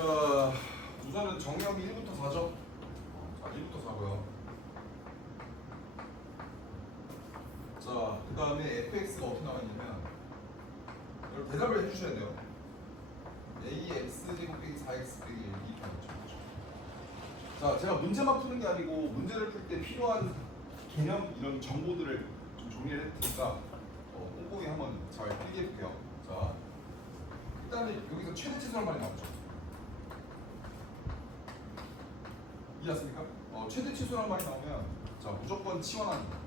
자, 우선은 정리하기 1부터 4죠. 자, 1부터 4고요. 자, 그 다음에 fx가 어떻게 나와있냐면 이걸 대답을 해주셔야 돼요. ax 제곱 빼기 4x 빼기 1 이렇게 나왔죠. 자, 제가 문제만 푸는 게 아니고 문제를 풀 때 필요한 개념 이런 정보들을 좀 정리를 할 테니까 꼼꼼히 한번 잘 필기해 볼게요. 자, 일단은 여기서 최대치수란 말이 나왔죠. 이해하십니까? 최대치수란 말이 나오면 자, 무조건 치환합니다.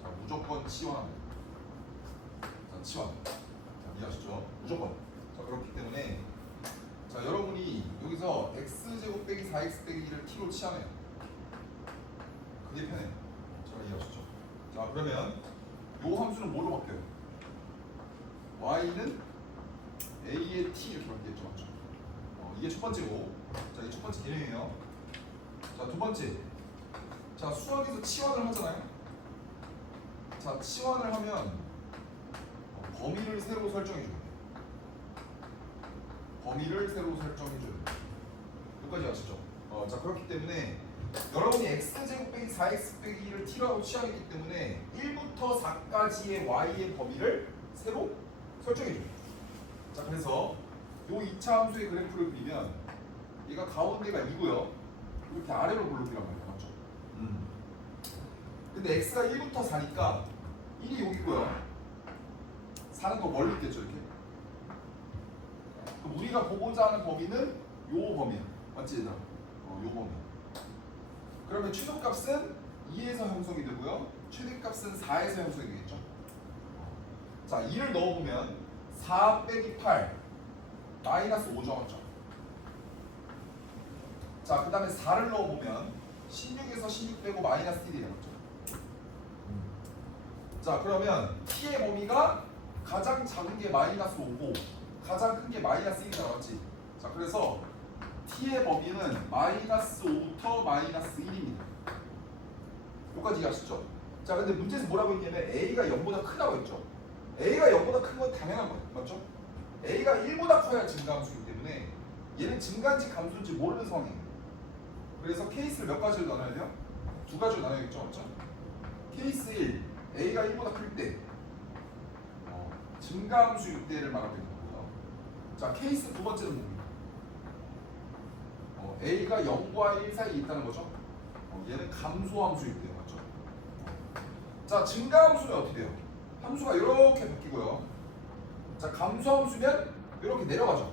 자, 무조건 치환합니다. 자, 치환. 자, 이해하시죠? 무조건. 자, 그렇기 때문에 자, 여러분이 여기서 x제곱 빼기 4x 빼기 1을 t로 치환해요. 그게 편해요. 자, 이해하시죠? 자, 그러면 요 함수는 뭐로 바뀌어요? y는 a의 t 이렇게 바뀌겠죠, 맞죠? 이게 첫 번째고, 자, 이게 첫 번째 개념이에요. 자, 두 번째, 자, 수학에서 치환을 하잖아요. 자, 치환을 하면 범위를 새로 설정해줘요. 범위를 새로 설정해줘요. 여기까지 아시죠? 자, 그렇기 때문에 여러분이 x제곱 빼기 4x 빼기 1을 t라고 취하기 때문에 1부터 4까지의 y의 범위를 새로 설정해줘요. 자, 그래서 요 2차 함수의 그래프를 그리면 얘가 가운데가 2고요. 이렇게 아래로 볼록이란 말이에요. 맞죠? 근데 x가 1부터 4니까 1이 여기고요. 4는 더 멀리 있겠죠, 이렇게. 그럼 우리가 보고자 하는 범위는 요 범위야. 맞지, 얘들아? 요 범위. 그러면 최소값은 2에서 형성이 되고요. 최대값은 4에서 형성이 되겠죠. 자, 2를 넣어보면 4 빼기 8 마이너스 5죠, 맞죠? 자, 그 다음에 4를 넣어보면 16에서 16 빼고 마이너스 1이에요, 맞죠? 자, 그러면 t의 범위가 가장 작은 게 마이너스 5고 가장 큰 게 마이너스 1이다, 맞지? 자, 그래서 t의 범위는 마이너스 5부터 마이너스 1입니다. 여기까지 이해하시죠? 자, 근데 문제에서 뭐라고 했냐면 a가 0보다 크다고 했죠? a가 0보다 큰 건 당연한 거예요, 맞죠? a가 1보다 커야 증가함수이기 때문에 얘는 증가인지 감소인지 모르는 상황이에요. 그래서 케이스를 몇 가지로 나눠야 돼요? 두 가지로 나눠야겠죠, 맞죠? 케이스 1, a가 1보다 클 때 증가함수일 때를 말하고 있는 거고요. 자, 케이스 두 번째는 뭡니까? a가 0과 1 사이에 있다는 거죠. 얘는 감소함수일 때요, 맞죠? 자, 증가함수는 어떻게 돼요? 함수가 이렇게 바뀌고요. 자, 감소함수면 이렇게 내려가죠.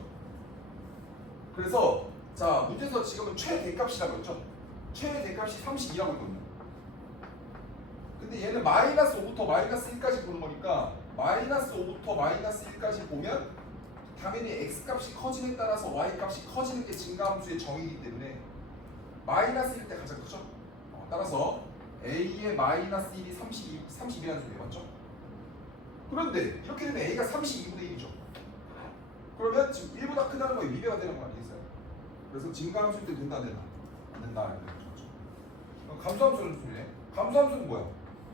그래서 자, 문제에서 지금은 최대값이라고 했죠. 최대값이 32라고 했거든요. 근데 얘는 마이너스 5부터 마이너스 1까지 보는 거니까 마이너스 5부터 마이너스 1까지 보면 당연히 x값이 커짐에 따라서 y값이 커지는 게 증가함수의 정의이기 때문에 마이너스 1일 때 가장 크죠. 따라서 a의 마이너스 1이 30이라는 소리예요, 맞죠? 그런데 이렇게 되면 a가 32분의 1이죠. 그러면 지금 1보다 크다는 거에 위배가 되는 거 아니겠어요? 그래서 증가함수일 때 된다, 안 된다? 안 된다, 이렇게 되죠. 그럼 감소함수는 무슨 소리네? 감소함수는 뭐야?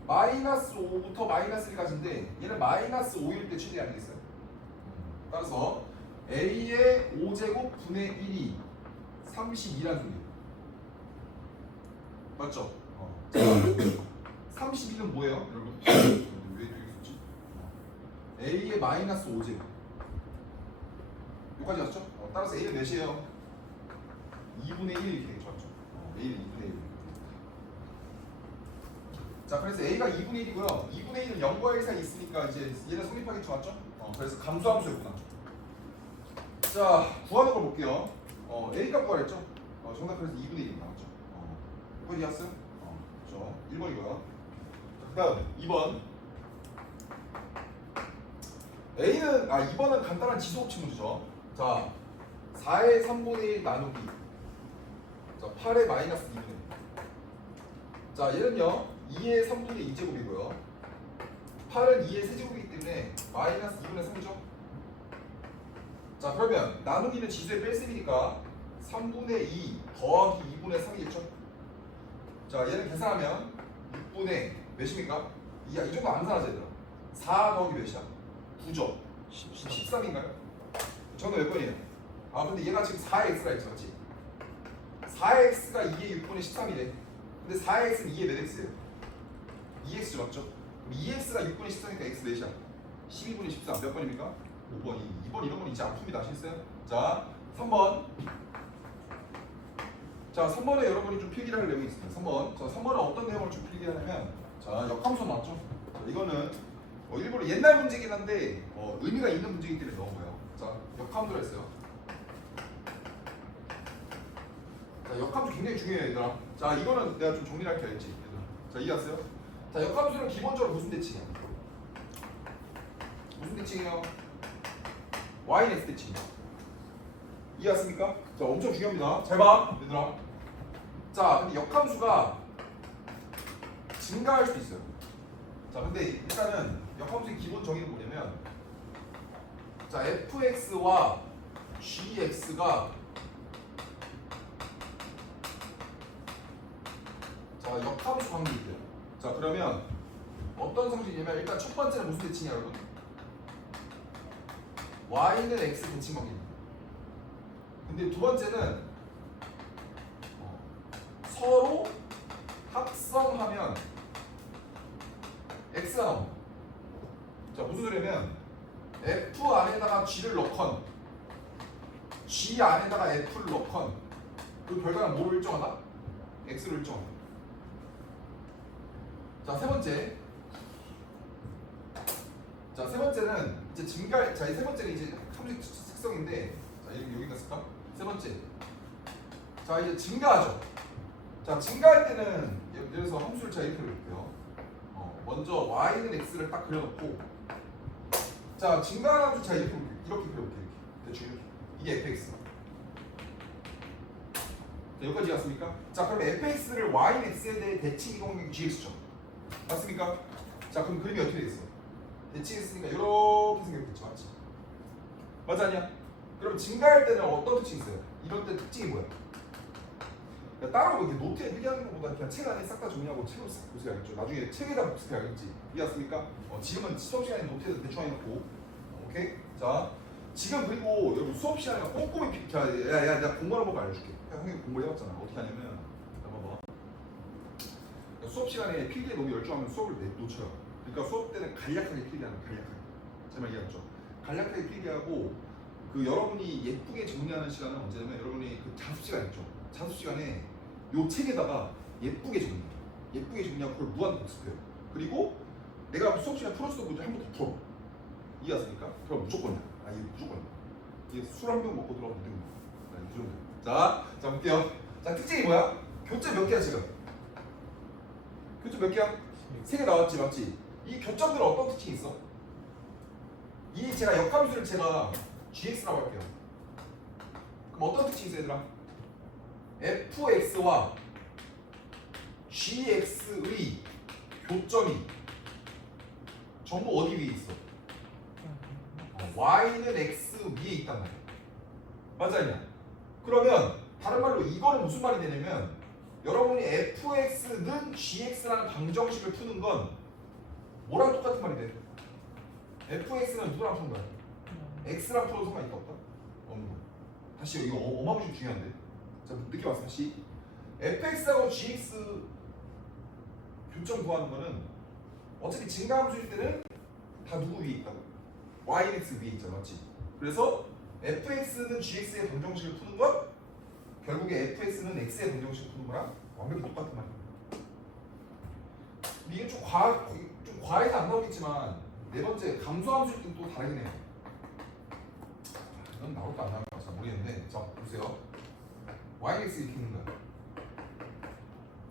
마이너스 5부터 마이너스 1까지인데 얘는 마이너스 5일 때 최대 아니겠어요? 따라서 a의 5제곱 분의 1이 32라는 소리예요. 맞죠? 32는 뭐예요, 여러분? 왜 이렇게 썼지? a의 마이너스 5제곱. 여기까지 왔죠? 따라서 a는 몇이에요? 2분의 1 이렇게 되겠죠, 맞죠? a는 2분의 1. 자, 그래서 a가 2분의 1이고요. 2분의 1은 0과 1 사이에 있으니까 이제 얘는 성립하겠죠, 맞죠? 그래서 감소함수였구나. 자, 구하는 걸 볼게요. a 값 구하랬죠? 정답 그래서 2분의 1이 나왔죠. 여기까지 이해했어요? 그렇죠. 1번이고요. 그 다음 2번. a는 2번은 간단한 지수법칙 문제죠. 자, 4의 3분의 1 나누기. 자, 8의 마이너스 2분의 1. 자, 얘는요 2의 3분의 2제곱이고요 8은 2의 세제곱이기 때문에 마이너스 2분의 3이죠. 자, 그러면 나누기는 지수의 뺄셈이니까 3분의 2 더하기 2분의 3이겠죠. 자, 얘는 계산하면 6분의 몇입니까? 이 정도 안 사라져, 얘들아. 4 더하기 몇이야? 9죠. 13인가요? 정답 몇 번이에요? 아 근데 얘가 지금 4x가 있지 맞지? 4x가 2의 6분의 13이래. 근데 4x는 2의 몇 x예요? 2x 맞죠? 그럼 2x가 6분의 14니까 x 몇이야? 12분의 14. 몇 번입니까? 5번. 2번 이런 건 이제 안 풉니다. 아시겠어요? 자 3번. 자 3번에 여러분이 좀 필기를 할 내용이 있습니다. 3번. 자 3번은 어떤 내용을 좀 필기하냐면 자 역함수 맞죠? 자, 이거는 일부러 옛날 문제긴 한데 의미가 있는 문제이기 때문에 넣은 거예요. 자 역함수라 했어요. 자 역함수 굉장히 중요해요 얘들아. 자 이거는 내가 좀 정리를 할게 알지 얘들아. 자 이해하세요? 자 역함수는 기본적으로 무슨 대칭이야? 무슨 대칭이에요? y는 x 대칭이야. 이해했습니까? 자 엄청 중요합니다. 잘 봐 얘들아. 자 근데 역함수가 증가할 수도 있어요. 자 근데 일단은 역함수의 기본 정의는 뭐냐면 자 fx와 gx가 자 역함수 관계이돼요. 자 그러면 어떤 성질이냐면 일단 첫 번째는 무슨 대칭이야 여러분? y는 x 대칭 관계입니다. 근데 두 번째는 서로 합성하면 x가 나옵니다. 자 무슨 소리냐면 f 안에다가 g를 넣건 g 안에다가 f를 넣건 그 결과는 뭐로 일정하다? x로 일정하다. 자 세 번째. 자 세 번째는 이제 증가. 자 이 세 번째는 이제 함수의 특성인데 자 여기다 쓸까? 세 번째. 자 이제 증가하죠. 자 증가할 때는 예를 들어서 함수를 제가 이렇게 그려볼게요. 먼저 y는 x를 딱 그려놓고 자 증가하는 함수 제가 이렇게 그려볼게요. 이렇게 대충 이렇게. 이게 fx. 자, 여기까지 갔습니까? 자 그럼 fx를 y는 x에 대해 대칭 이동력이 gx죠. 맞습니까? 자 그럼 그림이 어떻게 되겠어? 대칭했으니까 이렇게 생겼겠죠. 맞지? 맞지 않냐? 그럼 증가할 때는 어떤 특징이 있어요? 이런 때 특징이 뭐야? 그러니까 따로 이렇게 노트에 필기하는 것보다 그냥 책 안에 싹 다 정리하고 책으로 싹 보세요. 알겠죠? 나중에 책에다 복습해 알겠지? 이해했습니까? 지금은 시험 시간에 노트에다 대충 해놓고 오케이? 자 지금 그리고 여러분 수업 시간에 꼼꼼히 야야 내가 공부하는 법 알려줄게. 형님 공부해봤잖아. 어떻게 하냐면 봐봐. 수업 시간에 필기에 너무 열중하면 수업을 놓쳐요. 그러니까 수업 때는 간략하게 필기하는 거야. 간략하게. 제 말 이해하죠? 간략하게 필기하고 그 여러분이 예쁘게 정리하는 시간은 언제냐면 여러분이 그 자습 시간 있죠. 자습 시간에 요 책에다가 예쁘게 정리해. 예쁘게 정리하고 그걸 무한 복습해요. 그리고 내가 수업 시간에 풀어줬던 문제 한 번 더 풀어. 이해하십니까? 그럼 무조건이야. 아 이거 무조건이야. 이게 술 한 병 먹고 들어가면 되는 거야. 자 볼게요. 자 특징이 뭐야? 교점 몇 개야 지금? 교점 몇 개야? 3개 나왔지 맞지? 이 교점들은 어떤 특징이 있어? 이 제가 역함수를 제가 gx라고 할게요. 그럼 어떤 특징이 있어 얘들아? fx와 gx의 교점이 전부 어디 위에 있어? y는 x 위에 있단 말이야. 맞아 아니야? 그러면 다른 말로 이거는 무슨 말이 되냐면 여러분이 fx는 gx라는 방정식을 푸는 건 뭐랑 똑같은 말이 돼? fx는 누구랑 푸는 거야? x랑 풀어도 상관이 있다 없다? 없는 거야. 다시 이거 어마무시 중요한데. 자 늦게 왔어 다시. fx하고 gx 교점 구하는 거는 어차피 증가함수일 때는 다 누구 위에 있다고? y는 x 위에 있잖아 맞지? 그래서 fx는 gx의 방정식을 푸는 건 결국에 fx는 x의 방정식을 푸는 거랑 완벽히 똑같은 말이야. 이게 좀 과해서 안 나오겠지만 네 번째 감소함수일 때는 또 다르긴 해요. 이건 나올까 안 나올까 잘 모르겠는데 자 보세요. y는 x 이렇게 있는 거야.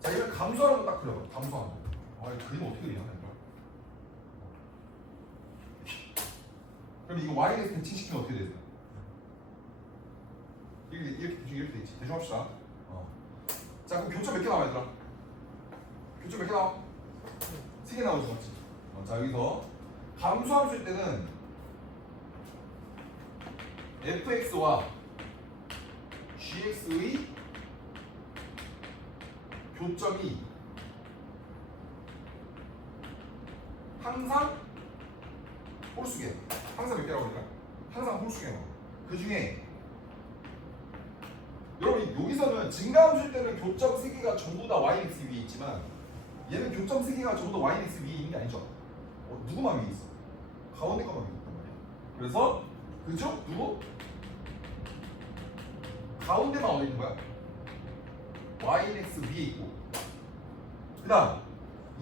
자 이런 감소하는 거 딱 그려봐. 감소하는 거. 이 그림 어떻게 그리냐 이거. 그럼 이거 y는 x 대칭시키면 어떻게 되세요? 이렇게 돼 있지. 대충 합시다. 자 그럼 교점 몇 개 나와 얘들아? 교점 몇 개 나와? 3개 나오죠 맞지? 자 여기서 감소함수일 때는 fx와 gx의 교점이 항상 홀수계야. 항상 몇 개라고 그러냐? 항상 홀수계야. 그 중에 여러분 여기서는 증가함수일 때는 교점 3개가 전부 다 yx 위에 있지만 얘는 교점 3개가 전부 다 yx 위에 있는 게 아니죠. 누구만 위에 있어? 가운데 거만 위에 있단 말이야. 그래서 그죠? 누구? 가운데만 어디 있는 거야? yx 위에 있고 그 다음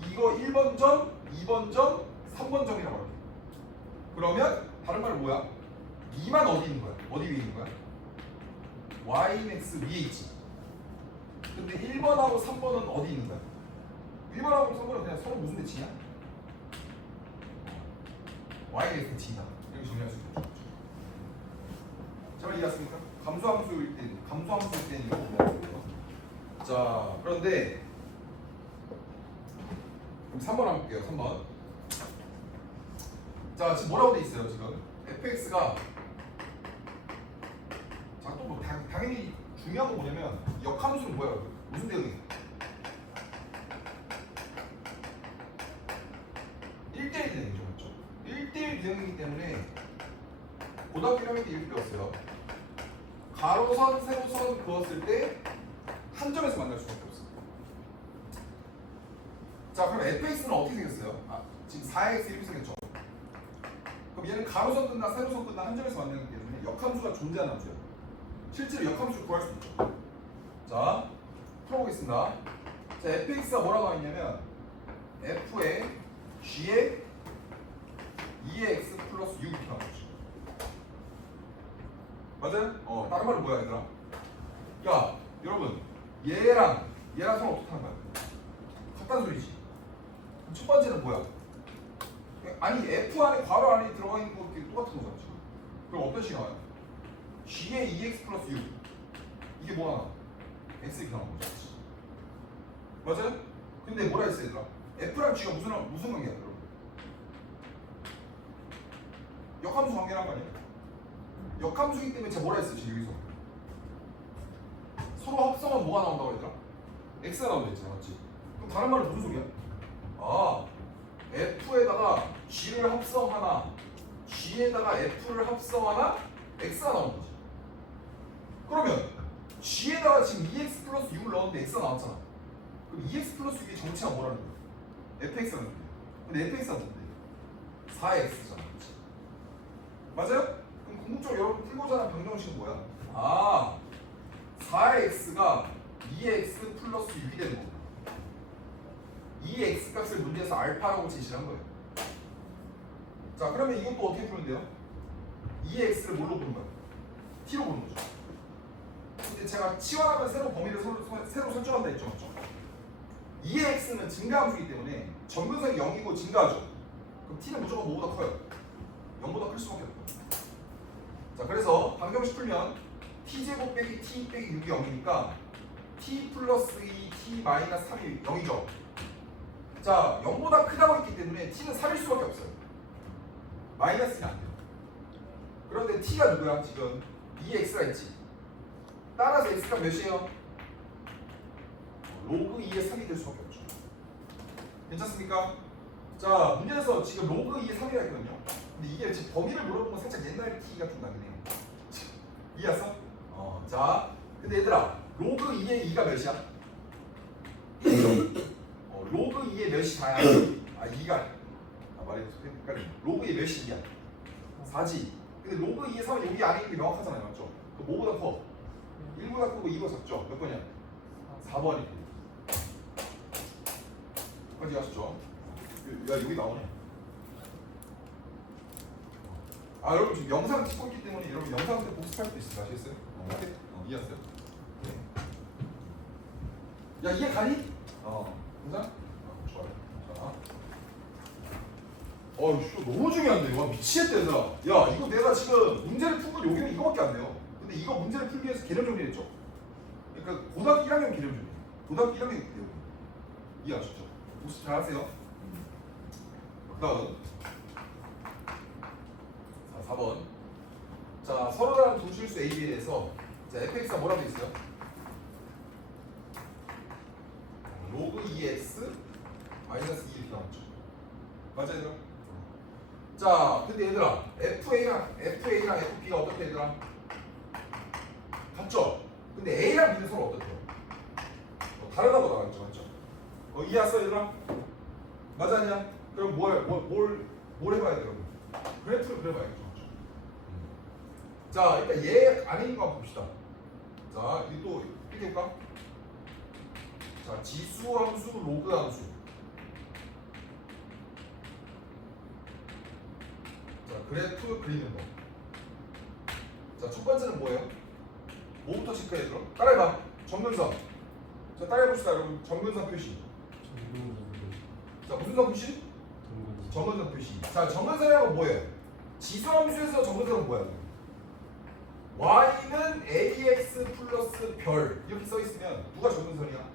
이거 1번 점, 2번 점, 3번 점이라고 할게. 그러면 다른 말은 뭐야? 2만 어디 있는 거야? 어디 위에 있는 거야? yx 위에 있지. 근데 1번하고 3번은 어디 있는 거야? 1번하고 3번은 그냥 서로 무슨 대칭이야? yx 대칭이다. 이렇게 정리할 수 있겠죠. 잘 이해했습니까? 감소함수일 때는 이거 보면 돼요. 자, 그런데 그럼 3번 한번 볼게요. 3번. 자, 지금 뭐라고 돼 있어요? 지금 fx가 자, 또 뭐 당연히 중요한 거 뭐냐면 역함수는 뭐야? 무슨 대응이에요? 1대1 대응이죠, 맞죠? 1대1 대응이기 때문에 고등학교 1학년 때 이렇게 배웠어요. 가로선, 세로선 그었을 때 한 점에서 만날 수밖에 없어요. 자, 그럼 fx는 어떻게 생겼어요? 지금 4x 이렇게 생겼죠? 그럼 얘는 가로선 끝나 세로선 끝나 한 점에서 만나기 때문에 역함수가 존재하는 함수예요. 실제로 역함수를 구할 수 있죠. 자, 풀어보겠습니다. 자, fx가 뭐라고 나와 있냐면 f에 g에 2x 플러스 6 이렇게 나오죠. 맞아요? 다른 말은 뭐야, 얘들아? 야, 여러분, 얘랑 서로 어떻게 하는 거야? 같다는 소리지. 첫 번째는 뭐야? 아니, f 안에 괄호 안에 들어가 있는 거 똑같은 거잖아, 지금. 그럼 어떤 식이 나와요? g에 2x 플러스 6 이게 뭐가 나와? x 이렇게 나오는 거죠. 맞아요? 근데 뭐라 했어, 얘들아? f랑 g가 무슨 관계야, 여러분? 역함수 관계란 거 아니야? 역함수이기 때문에 제가 뭐라 했어요, 지금 여기서? 서로 합성은 뭐가 나온다고 했더라? x가 나온다 했잖아, 맞지? 그럼 다른 말은 무슨 소리야? f에다가 g를 합성하나 g에다가 f를 합성하나 x가 나오는 거지. 그러면 g에다가 지금 2x 플러스 6을 넣었는데 x가 나왔잖아. 그럼 2x 플러스 6의 정체가 뭐라는 거야? fx라는 거야. 근데 fx가 뭔데? 4x잖아. 맞아요? 그럼 궁극적으로 여러분 풀고자 하는 방정식은 뭐야? 4x가 2x 플러스 6이 되는 겁니다. 이 x 값을 문제에서 알파라고 제시한 거예요. 자, 그러면 이것도 어떻게 풀면 돼요? 2x를 뭘로 보는 거야? t로 보는 거죠. 근데 제가 치환하면 새로 범위를 새로 설정한다 했죠, 맞죠? 2x는 증가함수이기 때문에 점근선이 0이고 증가하죠. 그럼 t는 무조건 뭐보다 커요? 0보다 클 수밖에 없고. 자, 그래서 방정식 풀면 t제곱 빼기 t 빼기 6이 0이니까 t 플러스 2 t 마이너스 3이 0이죠. 자, 0보다 크다고 했기 때문에 t는 3일 수밖에 없어요. 마이너스는 안 돼요. 그런데 t가 누구야? 지금 2x가 있지. 따라서 x가 몇이에요? 로그 2의 3이 될 수밖에 없죠. 괜찮습니까? 자, 문제에서 지금 로그 2의 3이라 했거든요. 근데 이게 지금 범위를 물어본 건 살짝 옛날 t가 좀 나긴 해요. 이해했어? 자, 근데 얘들아, 로그 2의 2가 몇이야? 1이죠. 로그 2의 몇이 다야? 2가. 말이 헷갈리네. 로그 2의 몇이 2야? 4지. 근데 로그 2의 3은 여기 안에 있는 게 명확하잖아요, 맞죠? 그 뭐보다 커? 1보다 크고 2보다 작죠? 몇 번이야? 4번이. 어디 가셨죠? 야, 여기 나오네. 여러분 지금 영상 찍고 있기 때문에 여러분 영상을 복습할 수도 있습니다. 아시겠어요? 오케이? 이해했어요? 야, 이해 가니? 괜찮아? 좋아요. 자. 너무 중요한데. 와, 미치겠다, 얘들아. 야, 이거 내가 지금 문제를 푼 건 여기는 이거밖에 안 돼요. 근데 이거 문제를 풀기 위해서 개념 정리했죠. 그러니까 고등학교 1학년 개념 정리. 고등학교 1학년 개념. 이해하셨죠? 복습 잘 하세요. 다음. 자, 4번. 자, 서로 다른 두 실수 AB에 대해서 자, fx가 뭐라고 돼 있어요? 로그 2x 마이너스 2 이렇게 나왔죠. 맞아, 얘들아? 자, 근데 얘들아, FA랑 FB가 어떻게 얘들아? 같죠? 근데 A랑 B는 서로 어떻대요? 다르다고 나왔죠, 맞죠? 이해했어, 얘들아? 맞아, 아니야? 그럼 뭘 해봐야 돼요? 그래프를 그려봐야겠죠, 맞죠? 자, 일단 얘 안에 있는 거 한번 봅시다. 자, 여기 또 이렇게 해볼까? 자, 지수 함수, 로그 함수. 자, 그래프 그리는 거. 자, 첫 번째는 뭐예요? 뭐부터 체크해, 들어? 따라해봐. 정근선. 자, 따라해봅시다, 여러분. 정근선 표시. 자, 무슨 선 표시? 정근선 표시. 자, 정근선이라고 뭐예요? 지수 함수에서 정근선은 뭐야? y는 ax 플러스 별 이렇게 써 있으면 누가 정근선이야?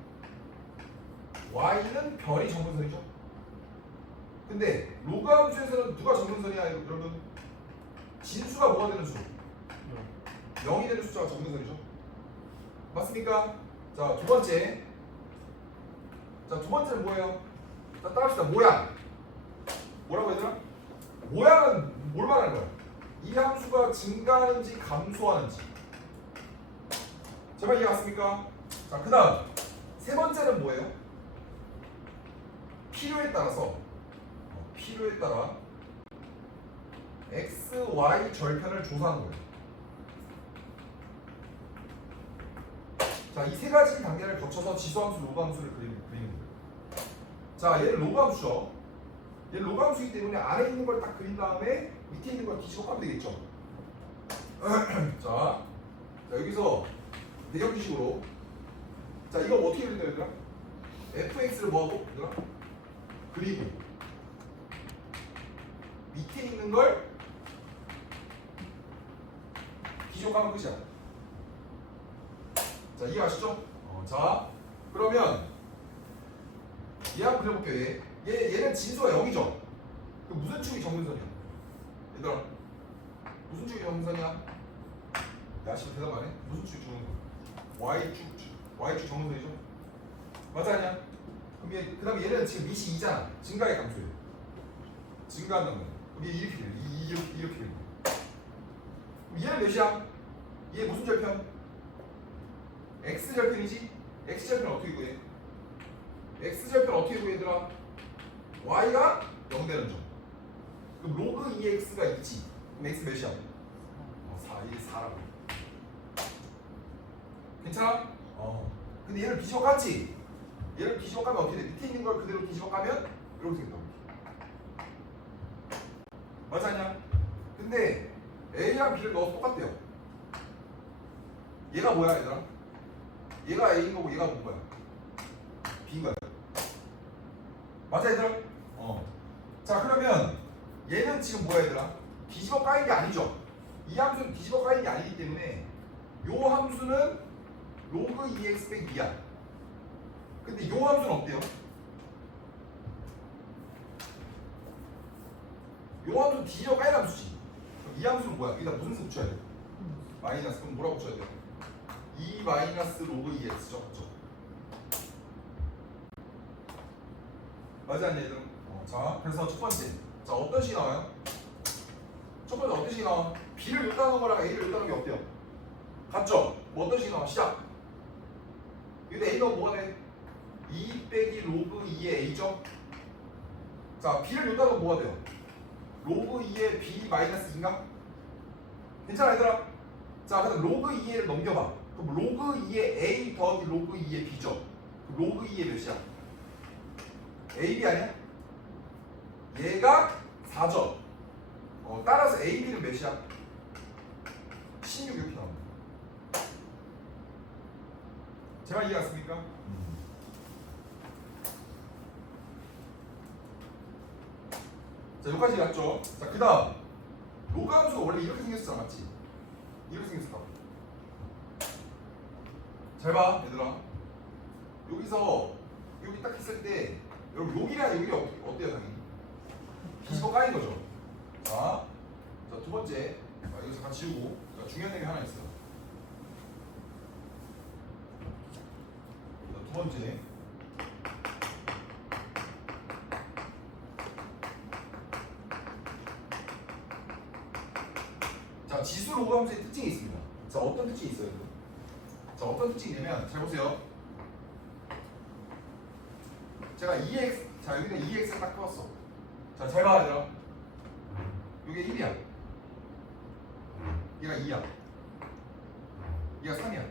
y는 별이 정근선이죠. 근데 로그 함수에서는 누가 정근선이야, 여러분? 진수가 뭐가 되는 수? 0이 되는 숫자가 정근선이죠. 맞습니까? 자, 두 번째. 자, 두 번째는 뭐예요? 자, 따라합시다. 모양. 뭐라고 얘들아? 모양은 뭘 말하는 거야? 이 함수가 증가하는지 감소하는지. 제발 이해 갔습니까? 자, 그 다음 세 번째는 뭐예요? 필요에 따라서 필요에 따라 x, y 절편을 조사하는 거예요. 자, 이 세 가지 단계를 거쳐서 지수함수, 로그함수를 그리는 거예요. 자, 얘는 로그함수죠. 얘는 로그함수이기 때문에 안에 있는 걸 딱 그린 다음에 밑에 있는 걸 뒤집어 까면 되겠죠. 자, 여기서 대경기식으로. 자, 이거 어떻게 그린다, 얘들아? fx를 뭐하고? 얘들아? 그리고 밑에 있는 걸 뒤집어 까면 끝이야. 자, 이해가시죠? 자, 그러면 얘 한번 그려볼게요. 얘는 진수가 0이죠? 그럼 무슨 축이 정근선이야? 얘들아, 무슨 축이 정근선이야? 야, 지금 대답 안 해? 무슨 축이 정근선? Y축 정근선이죠? 맞아, 아니야? 그럼 그 다음에 얘는 지금 밑이 2잖아. 증가의 감소예요. 증가한다는 거야. 그럼 얘 이렇게 돼요. 이렇게 돼요. 그럼 얘는 몇이야? 얘 무슨 절편? X 절편이지? X 절편 어떻게 구해? X 절편 어떻게 구해, 얘들아? Y가 0 되는 점. 그럼 로그 2x가 있지. 그럼 x 몇이야? 4. 이게 4라고. 괜찮아? 근데 얘를 뒤집어 깠지? 얘를 뒤집어 까면 어떻게 돼? 밑에 있는 걸 그대로 뒤집어 까면 이렇게 생긴다고. 맞지 않냐? 근데 A랑 B를 넣어서 똑같대요. 얘가 뭐야, 얘들아? 얘가 A인 거고 얘가 뭐야? B인 거야. 맞아, 얘들아? 자, 그러면 얘는 지금 뭐야, 얘들아? 뒤집어 까인 게 아니죠? 이 함수는 뒤집어 까인 게 아니기 때문에 요 함수는 로그 2x 빼기 2야. 근데 요 함수는 어때요? 요 함수는 뒤집어 까인 함수지. 그럼 이 함수는 뭐야? 여기다 무슨 수 붙여야 돼? 마이너스. 그럼 뭐라고 붙여야 돼? 2 마이너스 로그 2x죠. 그렇죠? 맞지 않냐, 얘들? 자, 그래서 첫 번째. 자, 어떤 식이 나와요? 첫 번째 어떤 식이 나와? B를 요다는 거랑 A를 요다는 게 어때요? 같죠? 뭐 어떤 식이 나와? 시작. 여기다 A 넣으면 뭐가 돼? 2 빼기 로그 2의 A죠? 자, B를 요다는 뭐가 돼요? 로그 2의 B 마이너스 2인가? 괜찮아, 얘들아? 자, 그럼 로그 2를 넘겨봐. 그럼 로그 2의 A 더하기 로그 2의 B죠? 그럼 로그 2의 몇이야? AB 아니야? 얘가 4죠? 따라서 AB는 몇이야? 16 이렇게 나옵니다. 제 말 이해 갔습니까? 자, 여기까지 갔죠? 자, 그 다음 로그 함수가 원래 이렇게 생겼었잖아, 맞지? 이렇게 생겼었다고. 잘 봐, 얘들아. 여기서 여기 딱 했을 때 여러분 여기랑 여기가 어때요, 당연히? 뒤집어 까인 거죠. 자, 두 번째. 이거 잠깐 지우고. 자, 중요한 얘기 하나 있어요. 자, 두 번째. 자, 지수 로그 함수의 특징이 있습니다. 자, 어떤 특징이 있어요? 자, 어떤 특징이냐면 잘 보세요. 제가 2x, 자 여기다 2x를 딱 풀었어. 자, 잘 봐야 돼요. 이게 1이야. 얘가 2야. 얘가 3이야.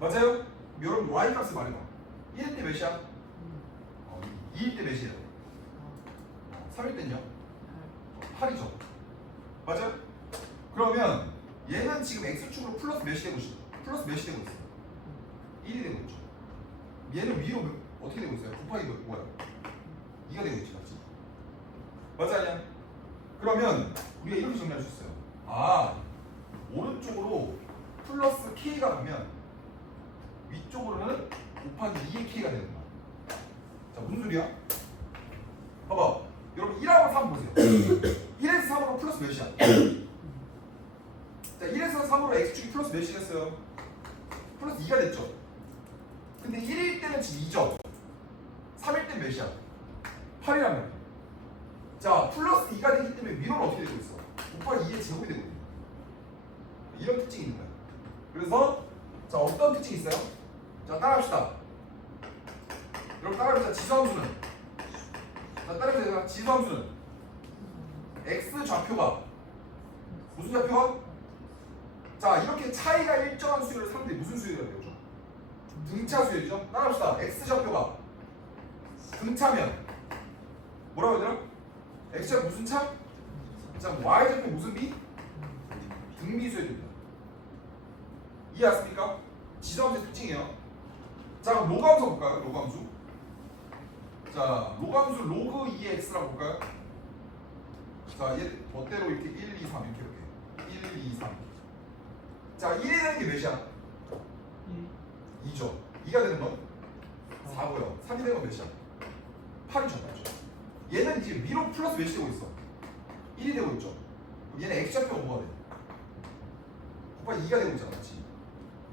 맞아요? 여러분 y 값을 말해봐. 1일 때 몇이야? 2일 때 몇이에요? 3일 때는요? 8이죠. 맞아요? 그러면 얘는 지금 x축으로 플러스 몇이 되고 있어? 플러스 몇이 되고 있어? 1이 되고 있죠. 얘는 위로 어떻게 되고 있어요? 곱하기 뭐야? 2가 되고 있지, 맞지? 맞아 아니야? 그러면 우리가 이렇게 정리할 수 있어요. 아, 오른쪽으로 플러스 k가 가면 위쪽으로는 곱하기 2의 k가 되는 거야. 자, 무슨 소리야? 봐봐. 여러분 1하고 3 보세요. 1에서 3으로 플러스 몇이야? 자, 1에서 3으로 x축이 플러스 몇이 됐어요? 플러스 2가 됐죠? 근데 1일 때는 지금 2죠? 3일 때는 몇이야? 8이란 말이야. 자, 플러스 2가 되기 때문에 위로는 어떻게 되고 있어? 곱하기 2의 제곱이 되고 있는 거야. 이런 특징이 있는 거야. 그래서 자, 어떤 특징이 있어요? 자, 따라합시다. 여러분 따라합시다. 지수함수는, 자, 따라합시다. 지수함수는 x 좌표가 무슨 좌표가? 자, 이렇게 차이가 일정한 수열을 사는데 무슨 수열이라고 그러죠? 등차 수열이죠. 따라합시다. x 좌표가 등차면 뭐라고 해야 되나? x좌표 무슨 차? 자, y좌표 무슨 비? 등비 수열입니다. 이해하십니까? 지수함수의 특징이에요. 자, 그럼 로그함수 볼까요? 로그함수. 자, 로그함수 로그 2x라고 볼까요? 자, 얘 멋대로 이렇게 1, 2, 3 이렇게 1, 2, 3. 자, 1이 되는 게 몇이야? 2죠. 2가 되는 건 4고요. 3이 되는 건 몇이야? 8이죠. 맞죠? 얘는 이제 위로 플러스 몇이 되고 있어? 1이 되고 있죠. 그럼 얘는 x좌표가 뭐가 돼? 곱하기 2가 되고 있잖아. 맞지?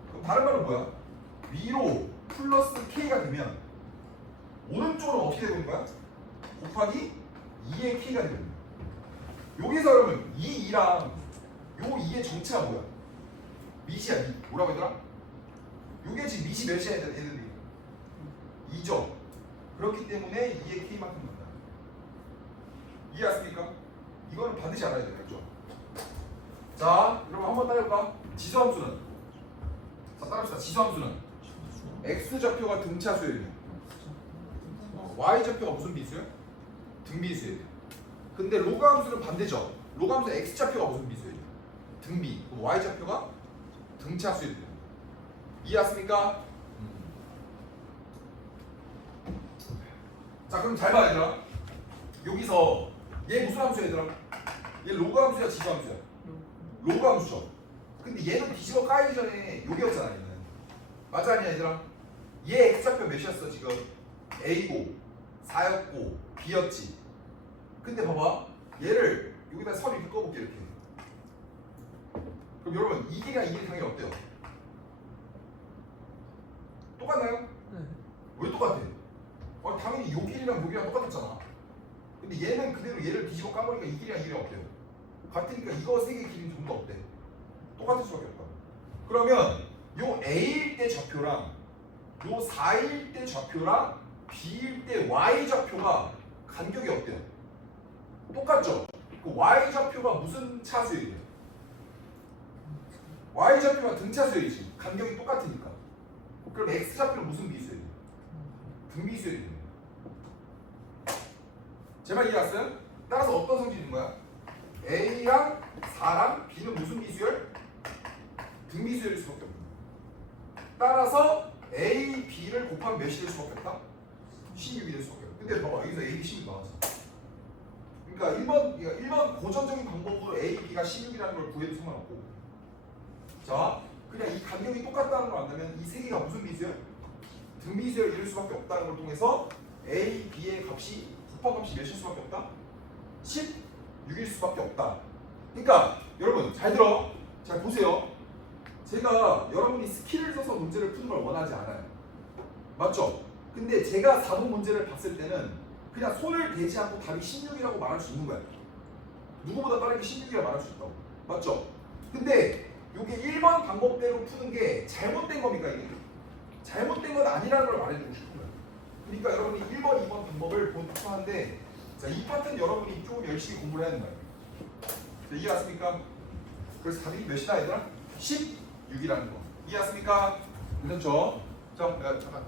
그럼 다른 말은 뭐야? 위로 플러스 k가 되면 오른쪽으로 어떻게 되고 있는 거야? 곱하기 2의 k가 되고 있는 거야. 여기서 여러분 이 2랑 요 2의 정체가 뭐야? 밑이야. 밑. 뭐라고 했더라? 요게 지금 밑이 몇이야 얘들이? 2죠. 그렇기 때문에 2의 k만큼 간다. 이해하십니까? 이거는 반드시 알아야 되겠죠. 자, 여러분 한번 따라해볼까? 지수함수는, 자, 따라합시다. 지수함수는 x좌표가 등차 수열이에요. y좌표가 무슨 비수열? 등비 수열이에요. 근데 로그함수는 반대죠. 로그함수 x좌표가 무슨 비수열이에요? 등비. y좌표가 등차 수열이에요. 이해하십니까? 자, 그럼 잘 봐 얘들아. 여기서 얘 무슨 함수야 얘들아? 얘 로그함수야 지수함수야? 로그함수죠. 근데 얘는 뒤집어 까이기 전에 여기였잖아. 얘는 맞아 아니야 얘들아? 얘 x좌표 몇이었어 지금? a고 4였고 b였지. 근데 봐봐, 얘를 여기다 선 이렇게 꺼볼게. 이렇게. 그럼 여러분 이 길이랑 이 길이 당연히 어때요? 똑같나요? 네. 왜 똑같아? 당연히 요 길이랑 요 길이랑 똑같았잖아. 근데 얘는 그대로 얘를 뒤집어 까보니까 이 길이랑 이 길이랑 어때요? 같으니까 이거 세 개의 길이는 전부 다 어때? 똑같을 수밖에 없다. 그러면 요 a일 때 좌표랑 요 4일 때 좌표랑 b일 때 y 좌표가 간격이 어때요? 똑같죠? 그 y 좌표가 무슨 차수열이에요? y 좌표가 등차 수열이지. 간격이 똑같으니까. 그럼 x 좌표는 무슨 비수열이에요? 등비수열이에요. 제 말 이해갔어요? 따라서 어떤 성질이 있는 거야? A랑 4랑 B는 무슨 비수열? 등비수열일 수밖에 없는 거야. 따라서 A, B를 곱하면 몇이 될 수밖에 없다? 16이 될 수밖에 없다. 근데 봐봐, 여기서 A, B, 16 나왔어. 그러니까 1번 고전적인 방법으로 A, B가 16이라는 걸 구해도 상관없고, 자, 그냥 이 간격이 똑같다는 걸 안다면 이 세 개가 무슨 비수열? 등비수열을 이룰 수밖에 없다는 걸 통해서 A, B의 값이 곱합값이 몇일 수밖에 없다? 16일 수밖에 없다. 그러니까 여러분 잘 들어. 잘 보세요. 제가 여러분이 스킬을 써서 문제를 푸는 걸 원하지 않아요. 맞죠? 근데 제가 4번 문제를 봤을 때는 그냥 손을 대지 않고 답이 16이라고 말할 수 있는 거야. 누구보다 빠르게 16이라고 말할 수 있다고. 맞죠? 근데 이게 1번 방법대로 푸는 게 잘못된 겁니까 이게? 잘못된 건 아니라는 걸 말해주고 싶은 거예요. 그러니까 여러분이 1번, 2번 방법을 본투하는데 자, 이 파트는 여러분이 조금 열심히 공부를 해야 되는 거예요. 자, 이해 왔습니까? 그래서 답이 몇이다 얘들아? 16이라는 거. 이해 왔습니까? 괜찮죠? 자, 잠깐.